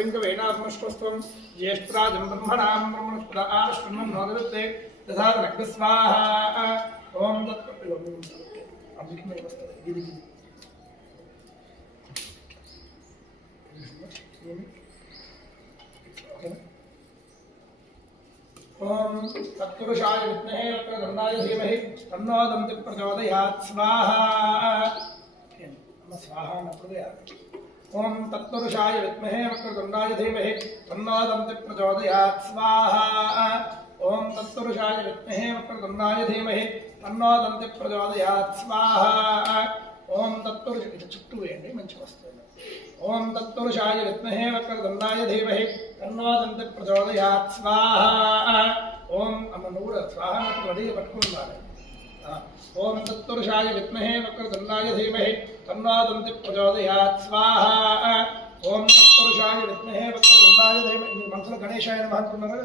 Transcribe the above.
तदङ्गवेनात्मश्वस्त्वं ज्येष्ठराजं ब्रह्मणां ब्रह्मणस्पदाश्रमन्नोदवित्ते तथानग्स्वाहा ओम ओम तत्पुरुषाय विद्महे वक्रतुण्डाय धीमहि तन्नो दन्ति प्रचोदयात् स्वाहा स्वाहा न प्रचोदयात् ओम तत्पुरुषाय विद्महे वक्रतुण्डाय धीमहि तन्नो दन्ति प्रचोदयात् स्वाहा ओम तत्पुरुषाय विद्महे वक्रतुण्डाय धीमहि तन्नो दन्ति प्रचोदयात् स्वाहा ओम तत्पुरुष చుట్టూ వేయండి మంచి వస్తుంది ओम तत्पुरुषाय विद्महे वक्रतुण्डाय धीमहि तन्नो दन्ति प्रचोदयात् स्वाहा ओम अम्म नूर स्वाहा मतलब రెడీ పట్టుకోవాలి ओम तत्पुरुषाय विद्महे वक्रतुण्डाय धीमहि तन्नो दन्ति प्रचोदयात् स्वाहा ओम तत्पुरुषाय विद्महे वक्रतुण्डाय धीमहि मनసులో గణేశాయ నమః అనుకున్నారు